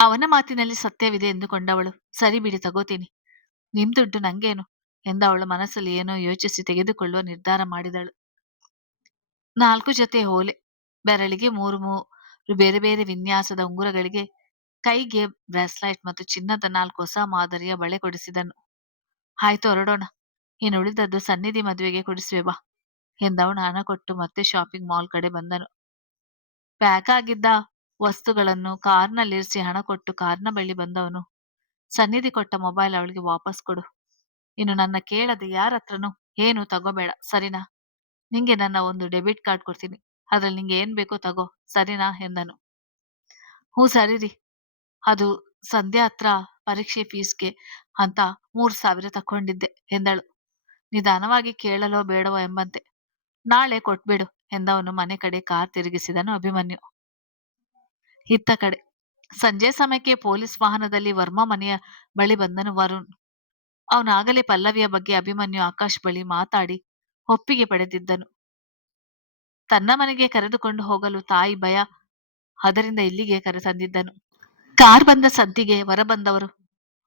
ಅವನ ಮಾತಿನಲ್ಲಿ ಸತ್ಯವಿದೆ ಎಂದುಕೊಂಡವಳು, ಸರಿ ಬಿಡಿ ತಗೋತೀನಿ, ನಿಮ್ ದುಡ್ಡು ನಂಗೇನು ಎಂದ ಅವಳ ಮನಸ್ಸಲ್ಲಿ ಏನೋ ಯೋಚಿಸಿ ತೆಗೆದುಕೊಳ್ಳುವ ನಿರ್ಧಾರ ಮಾಡಿದಳು. 4 ಜೊತೆ ಓಲೆ, ಬೆರಳಿಗೆ 3 ಬೇರೆ ಬೇರೆ ವಿನ್ಯಾಸದ ಉಂಗುರಗಳಿಗೆ, ಕೈಗೆ ಬ್ರೇಸ್ಲೈಟ್ ಮತ್ತು ಚಿನ್ನದ 4 ಹೊಸ ಮಾದರಿಯ ಬಳೆ ಕೊಡಿಸಿದನು. ಆಯ್ತು, ಹೊರಡೋಣ, ಇನ್ನು ಉಳಿದದ್ದು ಸನ್ನಿಧಿ ಮದುವೆಗೆ ಕೊಡಿಸುವೆ ಬಾ ಎಂದವನು ಹಣ ಕೊಟ್ಟು ಮತ್ತೆ ಶಾಪಿಂಗ್ ಮಾಲ್ ಕಡೆ ಬಂದನು. ಪ್ಯಾಕ್ ಆಗಿದ್ದ ವಸ್ತುಗಳನ್ನು ಕಾರ್ನಲ್ಲಿರಿಸಿ ಹಣ ಕೊಟ್ಟು ಕಾರ್ನ ಬಳಿ ಬಂದವನು, ಸನ್ನಿಧಿ ಕೊಟ್ಟ ಮೊಬೈಲ್ ಅವಳಿಗೆ ವಾಪಸ್ ಕೊಡು, ಇನ್ನು ನನ್ನ ಕೇಳದೆ ಯಾರ ಹತ್ರನೂ ಏನು ತಗೋಬೇಡ, ಸರಿನಾ? ನಿಂಗೆ ನನ್ನ ಒಂದು ಡೆಬಿಟ್ ಕಾರ್ಡ್ ಕೊಡ್ತೀನಿ, ಅದ್ರಲ್ಲಿ ನಿಂಗೆ ಏನ್ ಬೇಕೋ ತಗೋ, ಸರಿನಾ ಎಂದನು. ಹ್ಞೂ ಸರಿರಿ, ಅದು ಸಂಧ್ಯಾ ಹತ್ರ ಪರೀಕ್ಷೆ ಫೀಸ್ಗೆ ಅಂತ 3,000 ತಕೊಂಡಿದ್ದೆ ಎಂದಳು ನಿಧಾನವಾಗಿ, ಕೇಳಲೋ ಬೇಡವೋ ಎಂಬಂತೆ. ನಾಳೆ ಕೊಟ್ಬಿಡು ಎಂದವನು ಮನೆ ಕಡೆ ಕಾರ್ ತಿರುಗಿಸಿದನು ಅಭಿಮನ್ಯು. ಇತ್ತ ಕಡೆ ಸಂಜೆ ಸಮಯಕ್ಕೆ ಪೊಲೀಸ್ ವಾಹನದಲ್ಲಿ ವರ್ಮಾ ಮನೆಯ ಬಳಿ ಬಂದನು ವರುಣ್. ಅವನಾಗಲೇ ಪಲ್ಲವಿಯ ಬಗ್ಗೆ ಅಭಿಮನ್ಯು ಆಕಾಶ್ ಬಳಿ ಮಾತಾಡಿ ಒಪ್ಪಿಗೆ ಪಡೆದಿದ್ದನು. ತನ್ನ ಮನೆಗೆ ಕರೆದುಕೊಂಡು ಹೋಗಲು ತಾಯಿ ಭಯ ಅದರಿಂದ ಇಲ್ಲಿಗೆ ಕರೆತಂದಿದ್ದನು. ಕಾರ್ ಬಂದ ಸದ್ದಿಗೆ ಹೊರಬಂದವರು,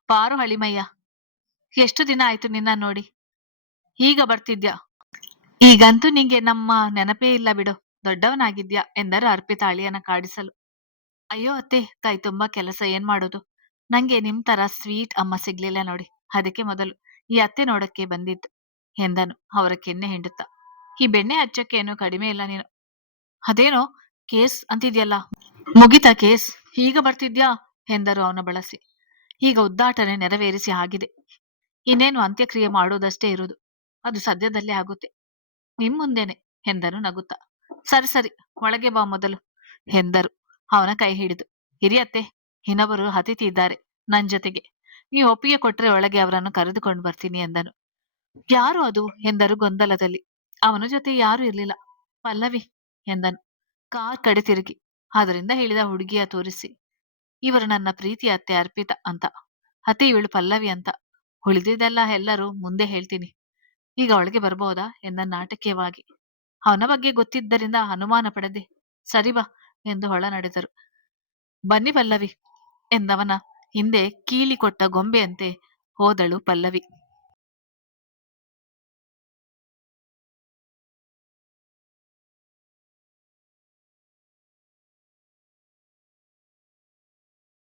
"ಬಾರೋ ಹಳಿಮಯ್ಯ, ಎಷ್ಟು ದಿನ ಆಯ್ತು ನಿನ್ನ ನೋಡಿ. ಈಗ ಬರ್ತಿದ್ಯಾ? ಈಗಂತೂ ನಿಂಗೆ ನಮ್ಮ ನೆನಪೇ ಇಲ್ಲ ಬಿಡು. ದೊಡ್ಡವನಾಗಿದ್ಯಾ" ಎಂದರು ಅರ್ಪಿತಾ ಅಳಿಯನ ಕಾಡಿಸಲು. "ಅಯ್ಯೋ ಅತ್ತೆ, ಕೈ ತುಂಬಾ ಕೆಲಸ, ಏನ್ ಮಾಡೋದು. ನಂಗೆ ನಿಮ್ ತರ ಸ್ವೀಟ್ ಅಮ್ಮ ಸಿಗ್ಲಿಲ್ಲ ನೋಡಿ. ಅದಕ್ಕೆ ಮೊದಲು ಈ ಅತ್ತೆ ನೋಡಕ್ಕೆ ಬಂದಿದ್ದು" ಎಂದನು ಅವರ ಕೆನ್ನೆ ಹಿಂಡುತ್ತಾ. "ಈ ಬೆಣ್ಣೆ ಹಚ್ಚಕ್ಕೆ ಏನು ಕಡಿಮೆ ಇಲ್ಲ ನೀನು. ಅದೇನೋ ಕೇಸ್ ಅಂತಿದ್ಯಲ್ಲ, ಮುಗಿತಾ ಕೇಸ್? ಈಗ ಬರ್ತಿದ್ಯಾ" ಎಂದರು ಅವನ ಬಳಸಿ. "ಈಗ ಉದ್ಘಾಟನೆ ನೆರವೇರಿಸಿ ಆಗಿದೆ. ಇನ್ನೇನು ಅಂತ್ಯಕ್ರಿಯೆ ಮಾಡೋದಷ್ಟೇ ಇರುವುದು. ಅದು ಸದ್ಯದಲ್ಲೇ ಆಗುತ್ತೆ. ನಿಮ್ ಮುಂದೆನೆ" ಎಂದನು ನಗುತ್ತಾ. "ಸರಿ ಸರಿ, ಒಳಗೆ ಬಾ ಮೊದಲು" ಎಂದರು ಅವನ ಕೈ ಹಿಡಿದು. "ಹಿರಿಯತ್ತೆ, ಇನ್ನೊಬ್ಬರು ಅತಿಥಿ ಇದ್ದಾರೆ ನನ್ ಜೊತೆಗೆ. ನೀವು ಒಪ್ಪಿಗೆ ಕೊಟ್ರೆ ಒಳಗೆ ಅವರನ್ನು ಕರೆದುಕೊಂಡು ಬರ್ತೀನಿ" ಎಂದನು. "ಯಾರು ಅದು?" ಎಂದರು ಗೊಂದಲದಲ್ಲಿ. ಅವನ ಜೊತೆ ಯಾರೂ ಇರ್ಲಿಲ್ಲ. "ಪಲ್ಲವಿ" ಎಂದನು ಕಾರ್ ಕಡೆ ತಿರುಗಿ. ಅದರಿಂದ ಹೇಳಿದ ಹುಡುಗಿಯ ತೋರಿಸಿ. "ಇವರು ನನ್ನ ಪ್ರೀತಿಯ ಅತ್ತೆ ಅರ್ಪಿತಾ ಅಂತ. ಅತ್ತೆ, ಇವಳು ಪಲ್ಲವಿ ಅಂತ. ಉಳಿದಿದ್ದೆಲ್ಲ ಎಲ್ಲರೂ ಮುಂದೆ ಹೇಳ್ತೀನಿ. ಈಗ ಒಳಗೆ ಬರ್ಬೋದಾ" ಎಂದ ನಾಟಕೀಯವಾಗಿ. ಅವನ ಬಗ್ಗೆ ಗೊತ್ತಿದ್ದರಿಂದ ಅನುಮಾನ ಪಡದೆ "ಸರಿ ಬಾ" ಎಂದು ಹೊಳ ನಡೆದರು. "ಬನ್ನಿ ಪಲ್ಲವಿ" ಎಂದವನ ಹಿಂದೆ ಕೀಲಿ ಕೊಟ್ಟ ಗೊಂಬೆಯಂತೆ ಹೋದಳು ಪಲ್ಲವಿ.